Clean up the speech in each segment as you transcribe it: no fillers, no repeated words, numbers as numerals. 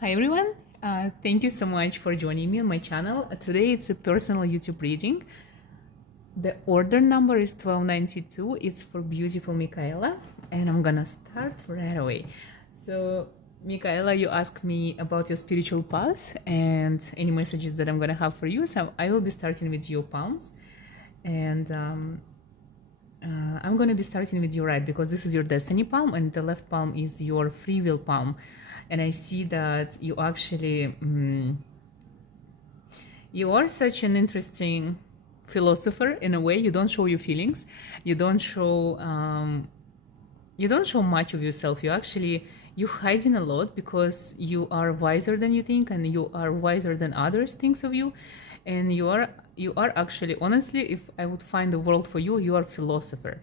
Hi everyone, thank you so much for joining me on my channel. Today it's a personal YouTube reading. The order number is 1292. It's for beautiful Michaela, and I'm gonna start right away. So Michaela, you asked me about your spiritual path and any messages that I'm gonna have for you. So I will be starting with your palms, and I'm gonna be starting with your right because this is your destiny palm and the left palm is your free will palm. And I see that you actually you are such an interesting philosopher in a way. You don't show your feelings, you don't show much of yourself. You hiding a lot because you are wiser than you think, and you are wiser than others thinks of you. And you are actually, honestly, if I would find a world for you, you are a philosopher.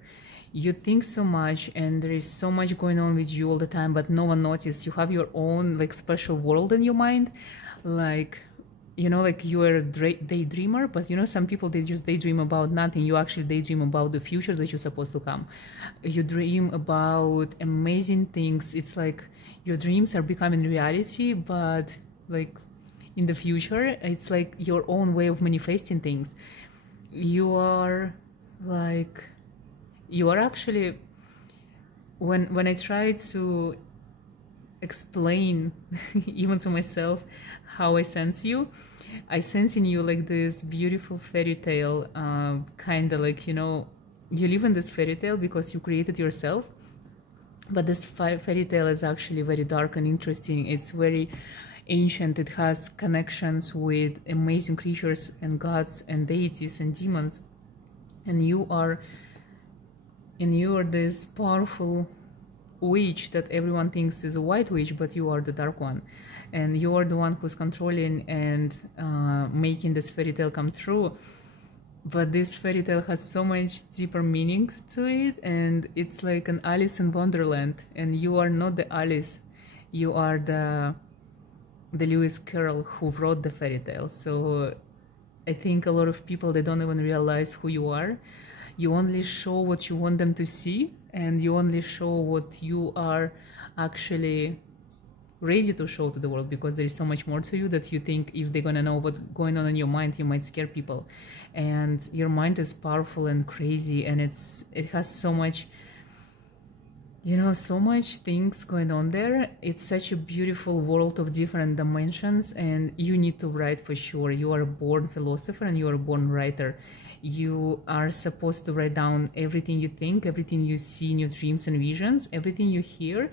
You think so much and there is so much going on with you all the time, but no one notices. You have your own like special world in your mind. Like, you know, like you are a daydreamer, but you know, some people, they just daydream about nothing. You actually daydream about the future that you're supposed to come. You dream about amazing things. It's like your dreams are becoming reality, but like in the future, it's like your own way of manifesting things. You are actually, when I try to explain even to myself how I sense you, I sense in you like this beautiful fairy tale, kind of like, you know, you live in this fairy tale because you created yourself, but this fairy tale is actually very dark and interesting. It's very ancient. It has connections with amazing creatures and gods and deities and demons, and you are this powerful witch that everyone thinks is a white witch, but you are the dark one, and you are the one who's controlling and making this fairy tale come true. But this fairy tale has so much deeper meanings to it, and it's like an Alice in Wonderland, and you are not the Alice, you are the Lewis Carroll who wrote the fairy tale. So I think a lot of people, they don't even realize who you are. You only show what you want them to see, and you only show what you are actually ready to show to the world, because there is so much more to you that you think if they're gonna know what's going on in your mind, you might scare people. And your mind is powerful and crazy, and it has so much, you know, so much things going on there. It's such a beautiful world of different dimensions, and you need to write for sure. You are a born philosopher and you are a born writer. You are supposed to write down everything you think, everything you see in your dreams and visions, everything you hear.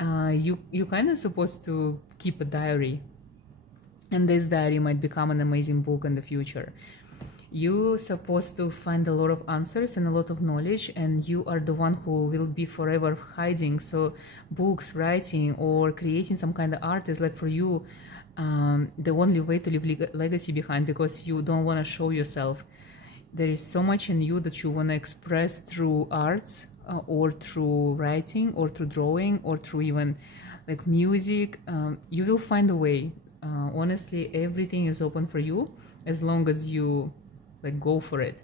You kind of supposed to keep a diary, and this diary might become an amazing book in the future. You're supposed to find a lot of answers and a lot of knowledge, and you are the one who will be forever hiding. So books, writing, or creating some kind of art is like for you the only way to leave legacy behind, because you don't want to show yourself. There is so much in you that you want to express through arts, or through writing, or through drawing, or through even like music. You will find a way. Honestly, everything is open for you as long as you like go for it.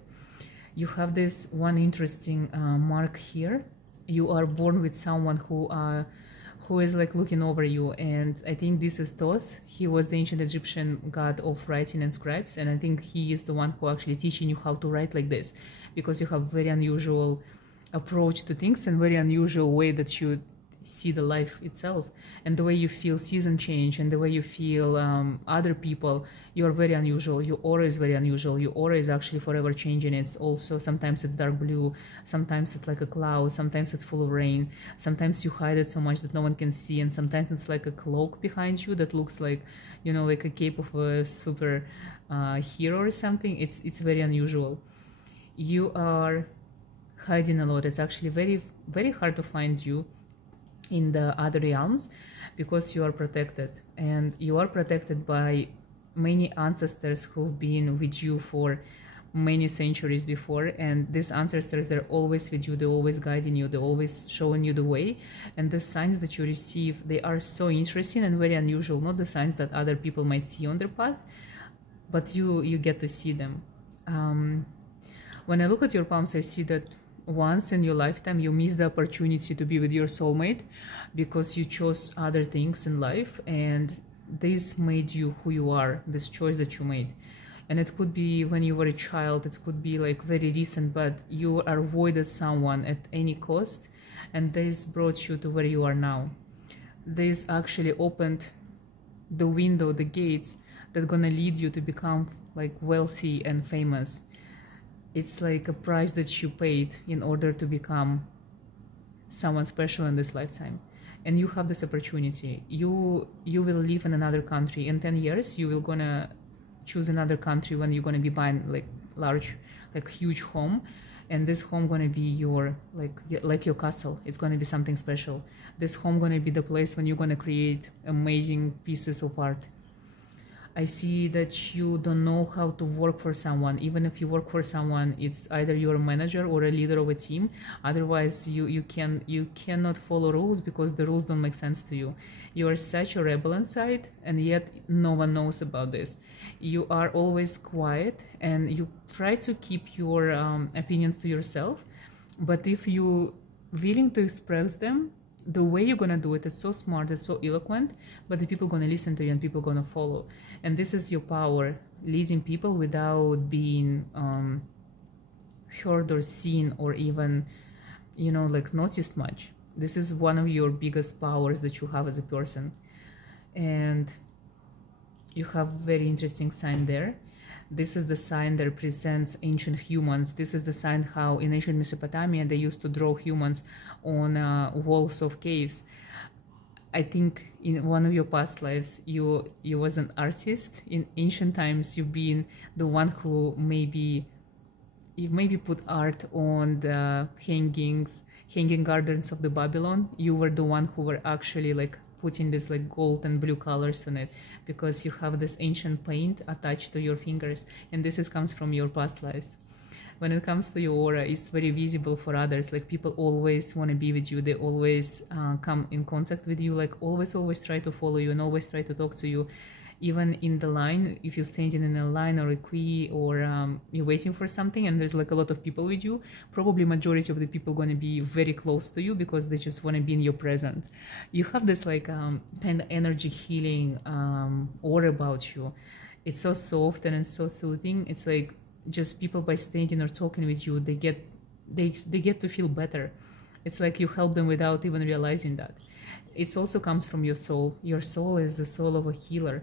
You have this one interesting mark here. You are born with someone who is like looking over you, and I think this is Thoth. He was the ancient Egyptian god of writing and scribes, and I think he is the one who actually teaching you how to write like this, because you have very unusual approach to things and very unusual way that you see the life itself, and the way you feel season change, and the way you feel other people. You are very unusual. Your aura is very unusual. Your aura is actually forever changing. It's also, sometimes it's dark blue, sometimes it's like a cloud, sometimes it's full of rain, sometimes you hide it so much that no one can see, and sometimes it's like a cloak behind you that looks like, you know, like a cape of a super hero or something. It's very unusual. You are hiding a lot. It's actually very, very hard to find you in the other realms, because you are protected, and you are protected by many ancestors who've been with you for many centuries before, and these ancestors, they're always with you, they're always guiding you, they're always showing you the way. And the signs that you receive, they are so interesting and very unusual, not the signs that other people might see on their path, but you get to see them. When I look at your palms, I see that once in your lifetime you miss the opportunity to be with your soulmate because you chose other things in life, and this made you who you are, this choice that you made. And it could be when you were a child, it could be like very recent, but you avoided someone at any cost, and this brought you to where you are now. This actually opened the window, the gates that gonna lead you to become like wealthy and famous. It's like a price that you paid in order to become someone special in this lifetime. And you have this opportunity. You will live in another country. In 10 years, you will gonna choose another country when you're gonna be buying like large, like huge home. And this home gonna be your, like your castle. It's gonna be something special. This home gonna be the place when you're gonna create amazing pieces of art. I see that you don't know how to work for someone. Even if you work for someone, it's either you're a manager or a leader of a team. Otherwise, you cannot follow rules because the rules don't make sense to you. You are such a rebel inside, and yet no one knows about this. You are always quiet, and you try to keep your opinions to yourself. But if you willing to express them, the way you're gonna do it, it's so smart, it's so eloquent, but the people gonna listen to you and people gonna follow. And this is your power, leading people without being heard or seen or even, you know, like noticed much. This is one of your biggest powers that you have as a person. And you have very interesting sign there. This is the sign that represents ancient humans. This is the sign how in ancient Mesopotamia they used to draw humans on walls of caves. I think in one of your past lives you was an artist. In ancient times you've been the one who maybe put art on the hanging gardens of the Babylon. You were the one who were actually like putting this like gold and blue colors on it because you have this ancient paint attached to your fingers, and this comes from your past lives. When it comes to your aura, it's very visible for others. Like people always want to be with you. They always come in contact with you, like always try to follow you and always try to talk to you. Even in the line, if you're standing in a line or a queue or you're waiting for something and there's like a lot of people with you, probably majority of the people going to be very close to you because they just want to be in your presence. You have this like kind of energy healing aura about you. It's so soft and it's so soothing. It's like just people by standing or talking with you, they get to feel better. It's like you help them without even realizing that. It also comes from your soul. Your soul is the soul of a healer.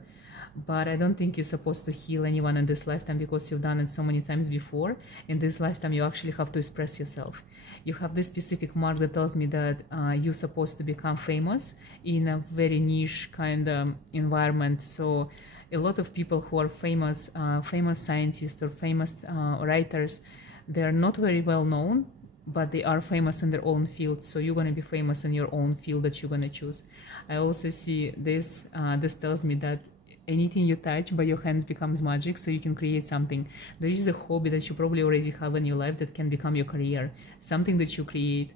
But I don't think you're supposed to heal anyone in this lifetime because you've done it so many times before. In this lifetime, you actually have to express yourself. You have this specific mark that tells me that you're supposed to become famous in a very niche kind of environment. So a lot of people who are famous, famous scientists or famous writers, they are not very well known, but they are famous in their own field. So you're going to be famous in your own field that you're going to choose. I also see this, this tells me that anything you touch by your hands becomes magic, so you can create something. There is a hobby that you probably already have in your life that can become your career, something that you create.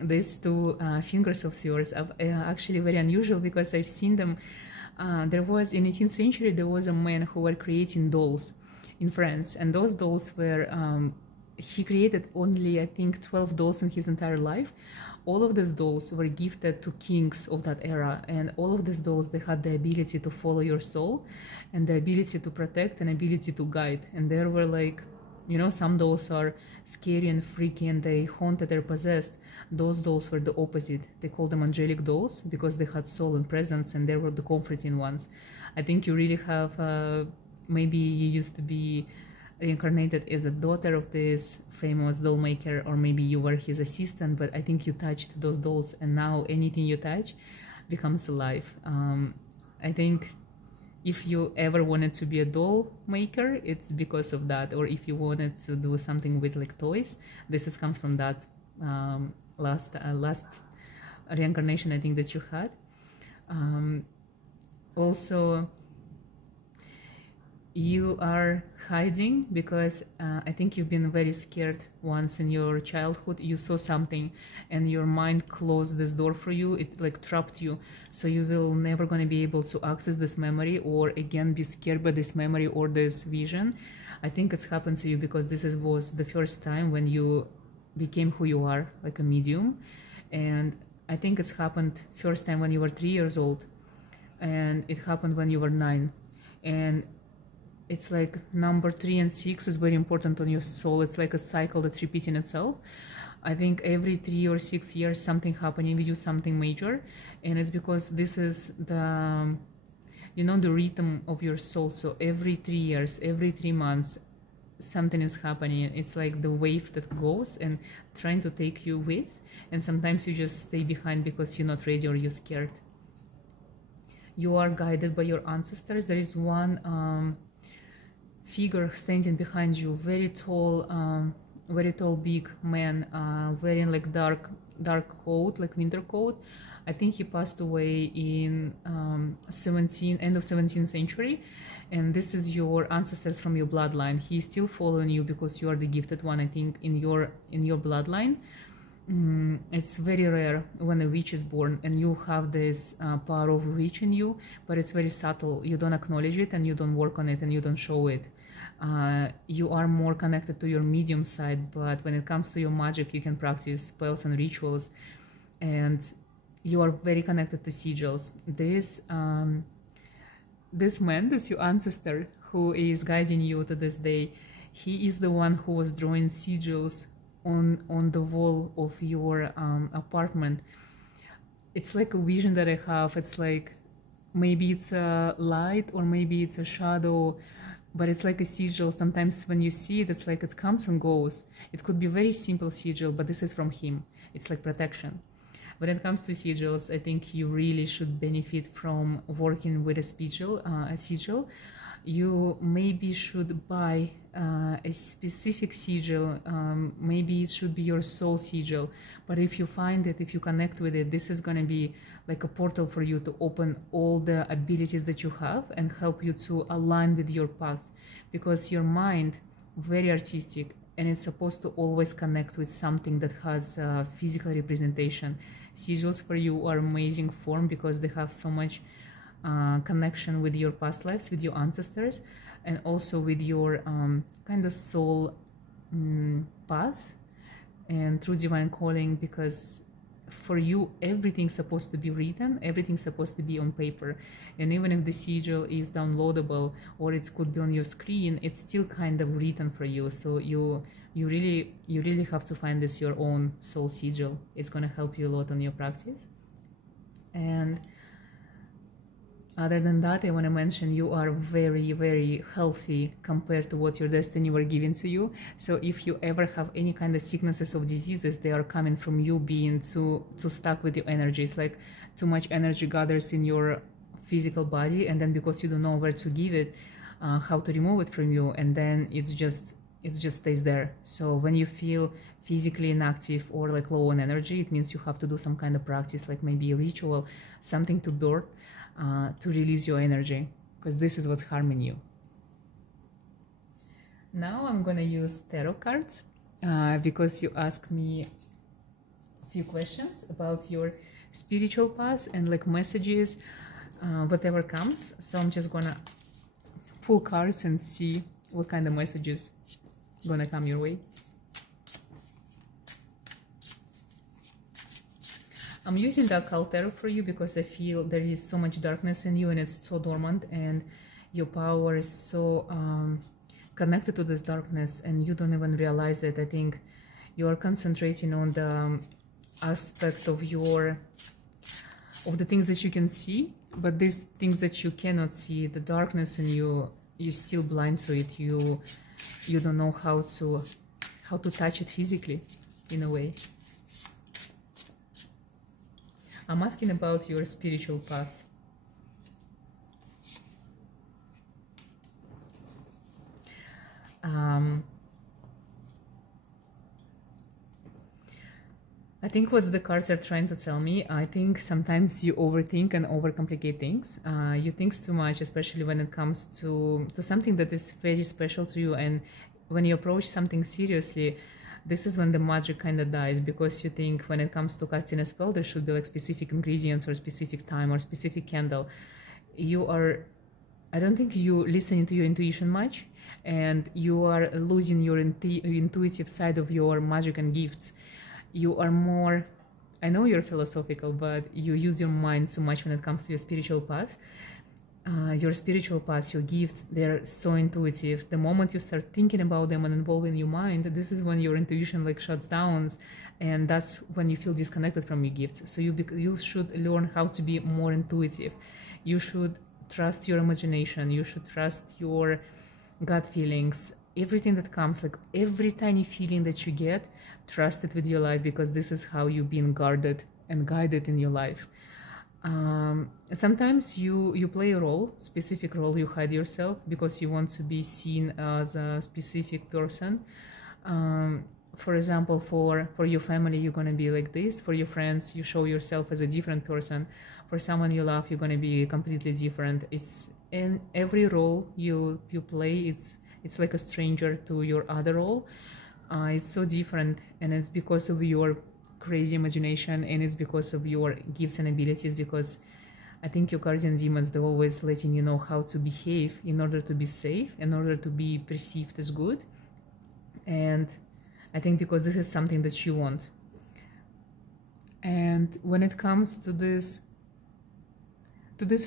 These two fingers of yours are actually very unusual because I've seen them. There was, in 18th century, there was a man who were creating dolls in France, and those dolls were, he created only, I think, 12 dolls in his entire life. All of these dolls were gifted to kings of that era, and all of these dolls, they had the ability to follow your soul and the ability to protect and ability to guide. And there were like, you know, some dolls are scary and freaky and they haunted, they're possessed. Those dolls were the opposite. They called them angelic dolls because they had soul and presence, and they were the comforting ones. I think you really have, maybe you used to be reincarnated as a daughter of this famous doll maker, or maybe you were his assistant, but I think you touched those dolls and now anything you touch becomes alive. I think if you ever wanted to be a doll maker, it's because of that. Or if you wanted to do something with like toys, this comes from that last reincarnation I think that you had. Also, you are hiding because I think you've been very scared once in your childhood. You saw something and your mind closed this door for you. It like trapped you. So you will never going to be able to access this memory or again be scared by this memory or this vision. I think it's happened to you because was the first time when you became who you are, like a medium. And I think it's happened first time when you were 3 years old, and it happened when you were 9. And it's like number 3 and 6 is very important on your soul. It's like a cycle that's repeating itself. I think every 3 or 6 years something happening with you, something major, and it's because this is the, you know, the rhythm of your soul. So every 3 years, every 3 months, something is happening. It's like the wave that goes and trying to take you with, and sometimes you just stay behind because you're not ready or you're scared. You are guided by your ancestors. There is one figure standing behind you, very tall, big man, wearing like dark coat, like winter coat. I think he passed away in end of 17th century, and this is your ancestors from your bloodline. He's still following you because you are the gifted one, I think, in your bloodline. It's very rare when a witch is born and you have this power of witch in you, but it's very subtle. You don't acknowledge it and you don't work on it and you don't show it. You are more connected to your medium side, but when it comes to your magic, you can practice spells and rituals, and you are very connected to sigils. This man, that's your ancestor who is guiding you to this day. He is the one who was drawing sigils on the wall of your apartment. It's like a vision that I have. It's like maybe it's a light or maybe it's a shadow, but it's like a sigil. Sometimes when you see it, it's like it comes and goes. It could be very simple sigil, but this is from him. It's like protection. When it comes to sigils, I think you really should benefit from working with a sigil. You maybe should buy a specific sigil. Maybe it should be your soul sigil, but if you find it, if you connect with it, this is going to be like a portal for you to open all the abilities that you have and help you to align with your path, because your mind very artistic and it's supposed to always connect with something that has physical representation. Sigils for you are amazing form because they have so much connection with your past lives, with your ancestors, and also with your kind of soul path and through divine calling, because for you everything's supposed to be written, everything's supposed to be on paper, and even if the sigil is downloadable or it could be on your screen, it's still kind of written for you. So you really have to find this your own soul sigil. It's going to help you a lot on your practice. And other than that, I want to mention you are very, very healthy compared to what your destiny were giving to you. So if you ever have any kind of sicknesses or diseases, they are coming from you being too stuck with your energy. It's like too much energy gathers in your physical body, and then because you don't know where to give it, how to remove it from you, and then it just stays there. So when you feel physically inactive or like low on energy, it means you have to do some kind of practice, like maybe a ritual, something to burn, to release your energy, because this is what's harming you. Now I'm gonna use tarot cards because you asked me a few questions about your spiritual path and like messages, whatever comes. So I'm just gonna pull cards and see what kind of messages gonna come your way. I'm using the occult tarot for you because I feel there is so much darkness in you and it's so dormant, and your power is so connected to this darkness and you don't even realize it. I think you are concentrating on the aspect of the things that you can see, but these things that you cannot see, the darkness in you, you're still blind to it. You don't know how to touch it physically, in a way. I'm asking about your spiritual path. I think what the cards are trying to tell me, I think sometimes you overthink and overcomplicate things. You think too much, especially when it comes to something that is very special to you. And when you approach something seriously, this is when the magic kind of dies, because you think when it comes to casting a spell, there should be like specific ingredients or specific time or specific candle. You are I don't think you listening to your intuition much, and you are losing your intuitive side of your magic and gifts. You are more, I know you're philosophical, but you use your mind so much when it comes to your spiritual path. Your spiritual path, your gifts, they're so intuitive. The moment you start thinking about them and involving your mind, this is when your intuition like shuts down, and that's when you feel disconnected from your gifts. So you should learn how to be more intuitive. You should trust your imagination. You should trust your gut feelings. Everything that comes, like every tiny feeling that you get, trust it with your life, because this is how you've been guarded and guided in your life. Sometimes you play a role, specific role, you hide yourself because you want to be seen as a specific person. For example, for your family, you're going to be like this. For your friends, you show yourself as a different person. For someone you love, you're going to be completely different. It's in every role you play, it's like a stranger to your other role. It's so different, and it's because of your crazy imagination, and it's because of your gifts and abilities, because I think your guardian demons, they're always letting you know how to behave in order to be safe, in order to be perceived as good. And I think because this is something that you want. And when it comes to this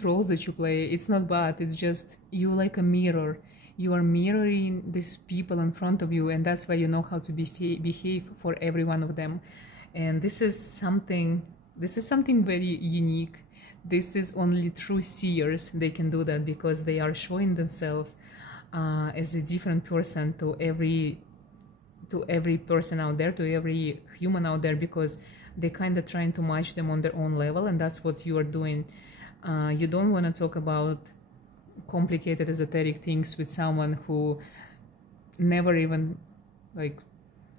roles that you play, it's not bad. It's just you like a mirror. You are mirroring these people in front of you, and that's why you know how to behave for every one of them. And this is something very unique. This is only true seers, they can do that, because they are showing themselves as a different person to every person out there, to every human out there, because they kind of trying to match them on their own level, and that's what you are doing. You don't want to talk about complicated esoteric things with someone who never even like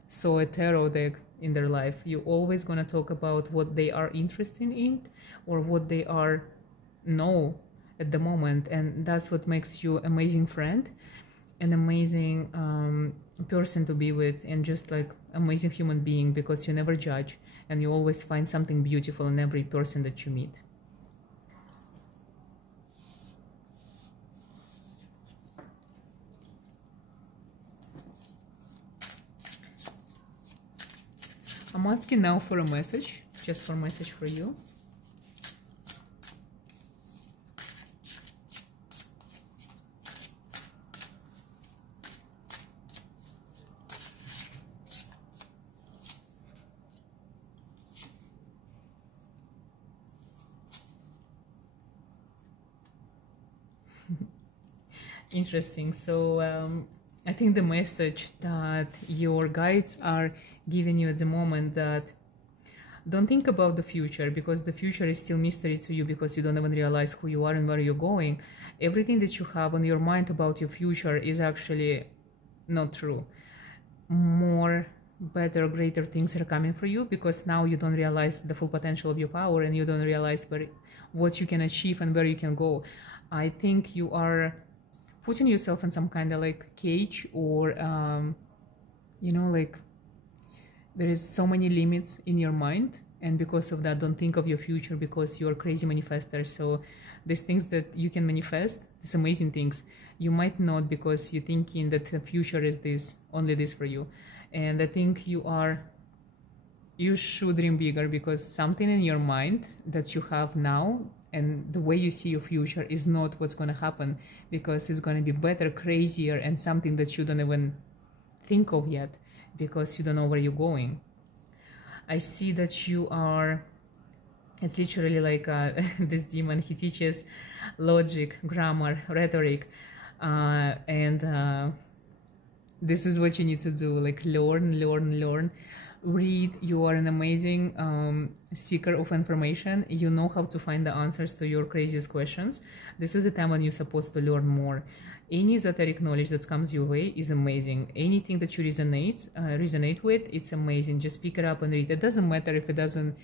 saw a tarot deck in their life. You're always going to talk about what they are interested in or what they know at the moment, and that's what makes you amazing friend, an amazing person to be with, and just like amazing human being, because you never judge and you always find something beautiful in every person that you meet. I'm asking now for a message, just for a message for you. Interesting. So I think the message that your guides are giving you at the moment, that don't think about the future, because the future is still mystery to you, because you don't even realize who you are and where you're going. Everything that you have on your mind about your future is actually not true. More better, greater things are coming for you, because now you don't realize the full potential of your power, and you don't realize what you can achieve and where you can go. I think you are putting yourself in some kind of like cage, or you know, like there is so many limits in your mind, and because of that, don't think of your future, because you're a crazy manifester. So these things that you can manifest, these amazing things, you might not, because you're thinking that the future is this, only this for you. And I think you should dream bigger, because something in your mind that you have now and the way you see your future is not what's going to happen, because it's going to be better, crazier, and something that you don't even think of yet, because you don't know where you're going. I see that you are, it's literally like this demon, he teaches logic, grammar, rhetoric, and this is what you need to do, like learn. Read. You are an amazing seeker of information. You know how to find the answers to your craziest questions. This is the time when you're supposed to learn more. Any esoteric knowledge that comes your way is amazing. Anything that you resonate with, it's amazing. Just pick it up and read. It doesn't matter if it doesn't,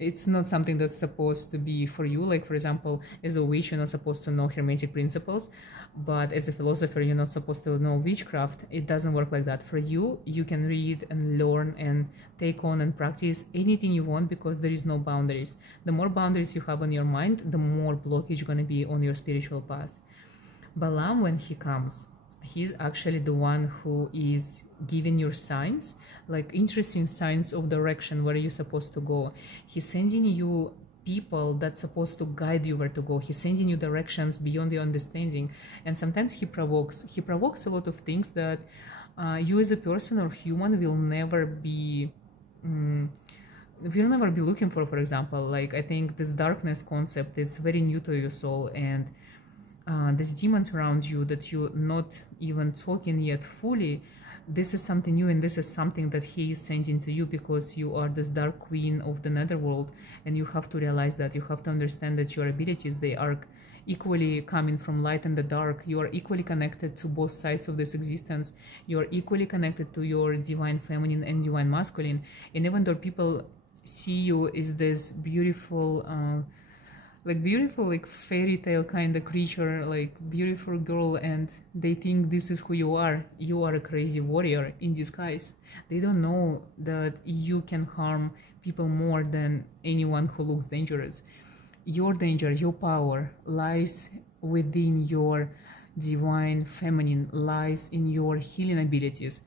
it's not something that's supposed to be for you. Like, for example, as a witch, you're not supposed to know hermetic principles, but as a philosopher, you're not supposed to know witchcraft. It doesn't work like that. For you, you can read and learn and take on and practice anything you want, because there is no boundaries. The more boundaries you have on your mind, the more blockage you're going to be on your spiritual path. Balaam, when he comes, he's actually the one who is giving you signs, like interesting signs of direction where you're supposed to go. He's sending you people that's supposed to guide you where to go. He's sending you directions beyond your understanding. And sometimes he provokes a lot of things that you as a person or human will never be looking for example. Like, I think this darkness concept is very new to your soul, and these demons around you that you're not even talking yet fully, this is something new, and this is something that he is sending to you because you are this dark queen of the netherworld, and you have to realize that. You have to understand that your abilities, they are equally coming from light and the dark. You are equally connected to both sides of this existence. You are equally connected to your divine feminine and divine masculine. And even though people see you as this beautiful like fairy tale kind of creature, like beautiful girl, and they think this is who you are a crazy warrior in disguise. They don't know that you can harm people more than anyone who looks dangerous. Your danger, your power lies within your divine feminine, lies in your healing abilities,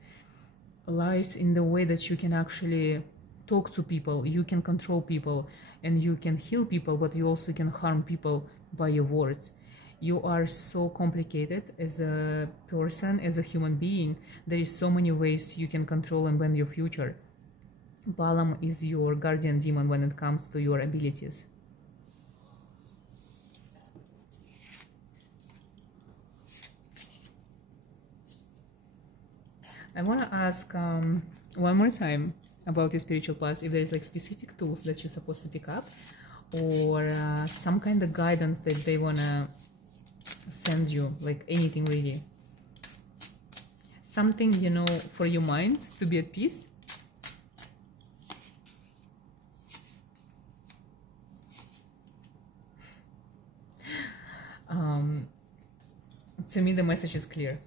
lies in the way that you can actually talk to people, you can control people, and you can heal people, but you also can harm people by your words. You are so complicated as a person, as a human being. There is so many ways you can control and bend your future. Balaam is your guardian demon when it comes to your abilities. I want to ask one more time about your spiritual path, if there is like specific tools that you're supposed to pick up, or some kind of guidance that they want to send you, like anything really. Something, you know, for your mind to be at peace. To me, the message is clear.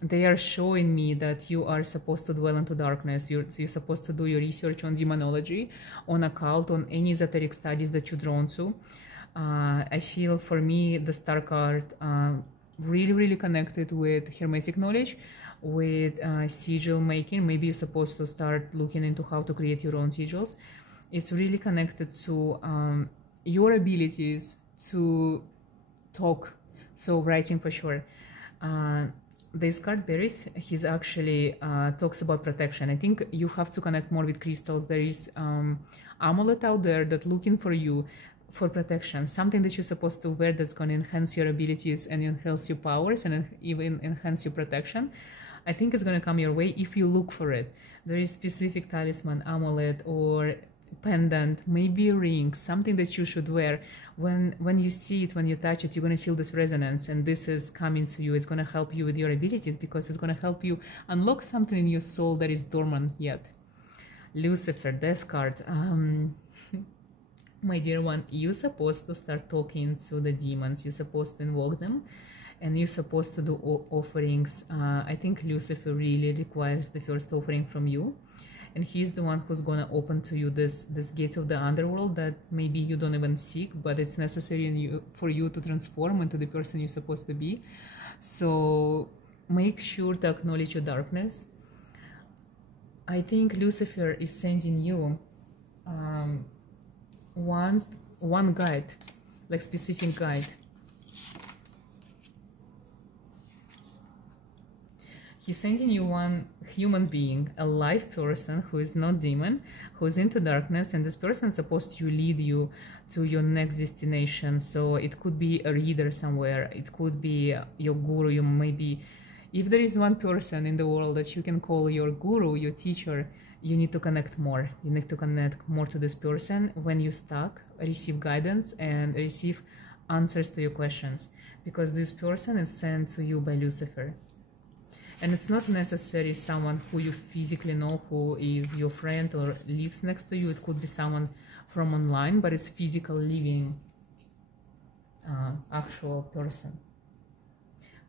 They are showing me that you are supposed to dwell into darkness. You're supposed to do your research on demonology, on occult, on any esoteric studies that you're drawn to. I feel for me the star card really connected with hermetic knowledge, with sigil making. Maybe you're supposed to start looking into how to create your own sigils. It's really connected to your abilities to talk. So writing for sure. This card, Berith, he's actually talks about protection. I think you have to connect more with crystals. There is amulet out there that looking for you for protection, something that you're supposed to wear that's going to enhance your abilities and enhance your powers and even enhance your protection. I think it's going to come your way if you look for it. There is specific talisman, amulet, or pendant, maybe a ring, something that you should wear. When you see it, when you touch it, you're going to feel this resonance, and this is coming to you. It's going to help you with your abilities because it's going to help you unlock something in your soul that is dormant yet. Lucifer, death card. My dear one, you're supposed to start talking to the demons. You're supposed to invoke them, and you're supposed to do offerings. I think Lucifer really requires the first offering from you. And he's the one who's going to open to you this gates of the underworld that maybe you don't even seek, but it's necessary for you to transform into the person you're supposed to be. So make sure to acknowledge your darkness. I think Lucifer is sending you one guide, like specific guide. He's sending you one human being, a live person who is not demon, who is into darkness, and this person is supposed to lead you to your next destination. So it could be a reader somewhere, it could be your guru. You maybe, if there is one person in the world that you can call your guru, your teacher, you need to connect more. You need to connect more to this person. When you're stuck, receive guidance and receive answers to your questions, because this person is sent to you by Lucifer. And it's not necessarily someone who you physically know, who is your friend or lives next to you. It could be someone from online, but it's physical living actual person.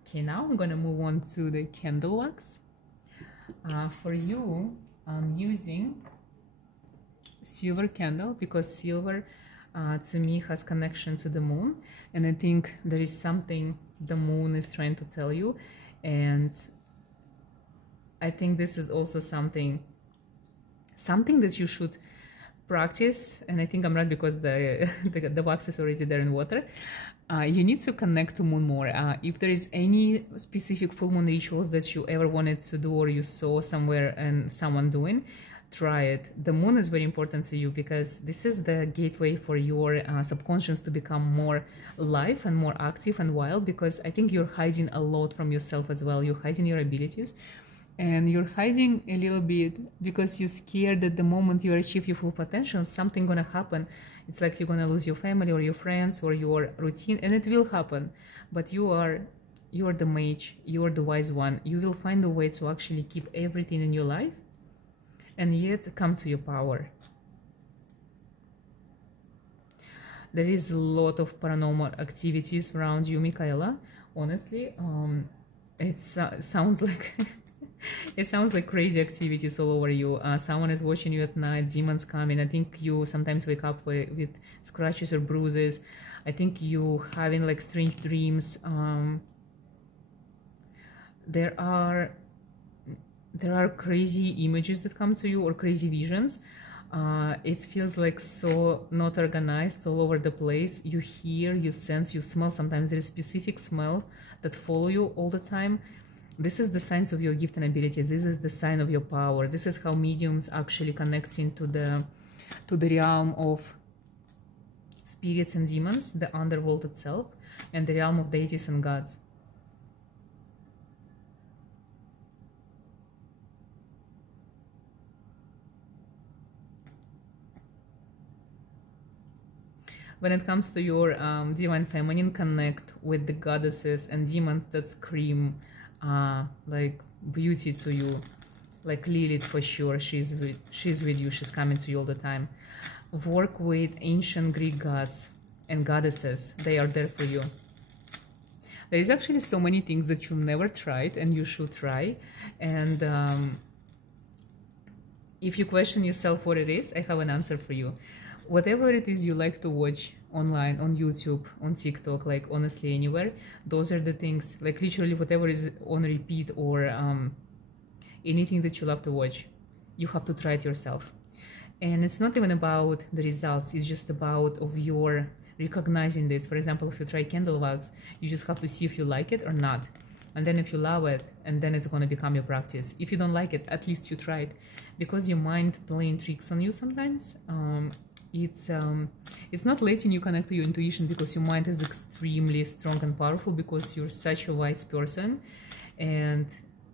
Okay, now I'm gonna move on to the candle wax. For you, I'm using silver candle because silver to me has connection to the moon, and I think there is something the moon is trying to tell you, and I think this is also something that you should practice. And I think I'm right, because the wax is already there in water. You need to connect to moon more. If there is any specific full moon rituals that you ever wanted to do, or you saw somewhere and someone doing, try it. The moon is very important to you, because this is the gateway for your subconscious to become more live and more active and wild, because I think you're hiding a lot from yourself as well. You're hiding your abilities, and you're hiding a little bit because you're scared that the moment you achieve your full potential, something gonna happen. It's like you're gonna lose your family or your friends or your routine, and it will happen. But you are the mage, you are the wise one. You will find a way to actually keep everything in your life and yet come to your power. There is a lot of paranormal activities around you, Michaela. Honestly, it sounds like it sounds like crazy activities all over you. Someone is watching you at night, demons coming. I think you sometimes wake up with scratches or bruises. I think you having like strange dreams. There are crazy images that come to you, or crazy visions. It feels like so not organized, all over the place. You hear, you sense, you smell. Sometimes there is specific smell that follow you all the time. This is the signs of your gift and abilities. This is the sign of your power. This is how mediums actually connect into the realm of spirits and demons, the underworld itself, and the realm of deities and gods. When it comes to your divine feminine, connect with the goddesses and demons that scream like beauty to you, like Lilith for sure. She's with you, she's coming to you all the time. Work with ancient Greek gods and goddesses. They are there for you. There is actually so many things that you've never tried and you should try. And if you question yourself what it is, I have an answer for you. Whatever it is you like to watch online, on YouTube, on TikTok, like honestly anywhere, those are the things, like literally whatever is on repeat, or anything that you love to watch, you have to try it yourself. And it's not even about the results, it's just about of your recognizing this. For example, if you try candle wax, you just have to see if you like it or not. And then if you love it, and then it's going to become your practice. If you don't like it, at least you tried. Because your mind playing tricks on you sometimes, it's not letting you connect to your intuition, because your mind is extremely strong and powerful, because you're such a wise person, and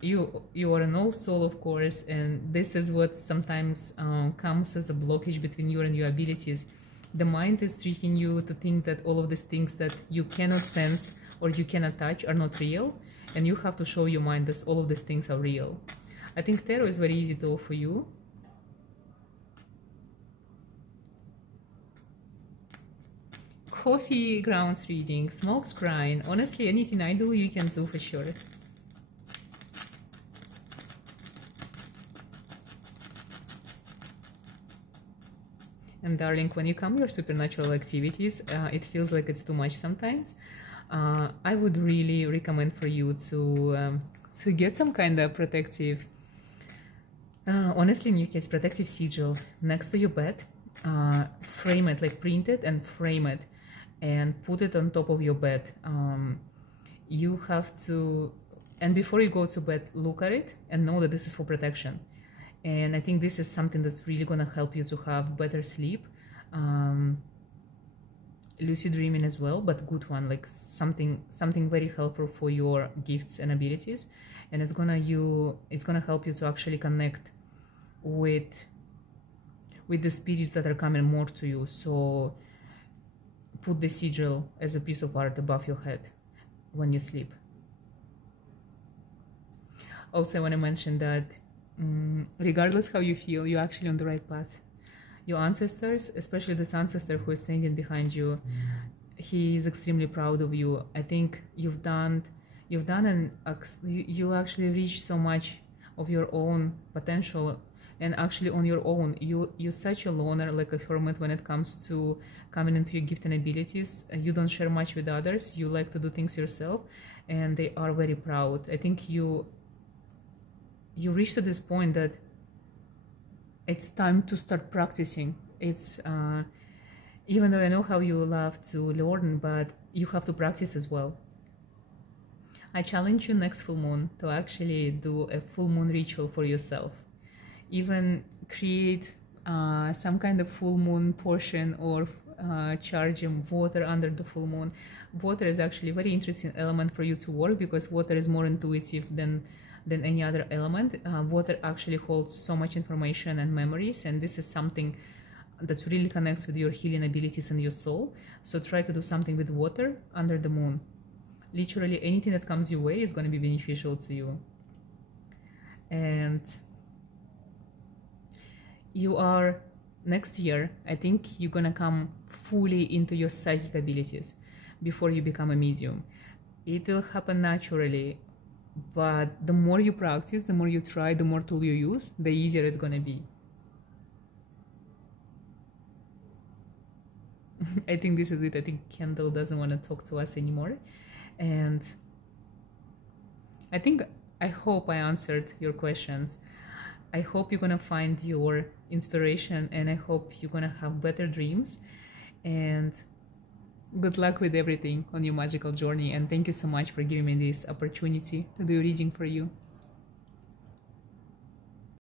you are an old soul, of course, and this is what sometimes comes as a blockage between you and your abilities. The mind is tricking you to think that all of these things that you cannot sense or you cannot touch are not real, and you have to show your mind that all of these things are real. I think tarot is very easy to offer you. Coffee grounds reading, smoke scrying. Honestly, anything I do, you can do for sure. And darling, when you come your supernatural activities, it feels like it's too much sometimes. I would really recommend for you to get some kind of protective, honestly in your case, protective sigil next to your bed. Frame it, like print it and frame it, and put it on top of your bed. You have to, and before you go to bed, look at it and know that this is for protection. And I think this is something that's really gonna help you to have better sleep, lucid dreaming as well, but good one, like something very helpful for your gifts and abilities. And it's gonna help you to actually connect with the spirits that are coming more to you. So put the sigil as a piece of art above your head when you sleep. Also, I want to mention that regardless how you feel, you're actually on the right path. Your ancestors, especially this ancestor who is standing behind you, he is extremely proud of you. I think you actually reached so much of your own potential and actually on your own. You're such a loner, like a hermit, when it comes to coming into your gift and abilities. You don't share much with others. You like to do things yourself, and they are very proud. I think you reach to this point that it's time to start practicing. It's even though I know how you love to learn, but you have to practice as well. I challenge you next full moon to actually do a full moon ritual for yourself. Even create some kind of full moon portion, or charge water under the full moon. Water is actually a very interesting element for you to work, because water is more intuitive than any other element. Water actually holds so much information and memories, and this is something that really connects with your healing abilities and your soul. So try to do something with water under the moon. Literally anything that comes your way is going to be beneficial to you. And you are, next year, I think you're going to come fully into your psychic abilities before you become a medium. It will happen naturally, but the more you practice, the more you try, the more tool you use, the easier it's going to be. I think this is it. I think Kendall doesn't want to talk to us anymore. And I hope I answered your questions. I hope you're going to find your inspiration, and I hope you're going to have better dreams. And good luck with everything on your magical journey. And thank you so much for giving me this opportunity to do a reading for you.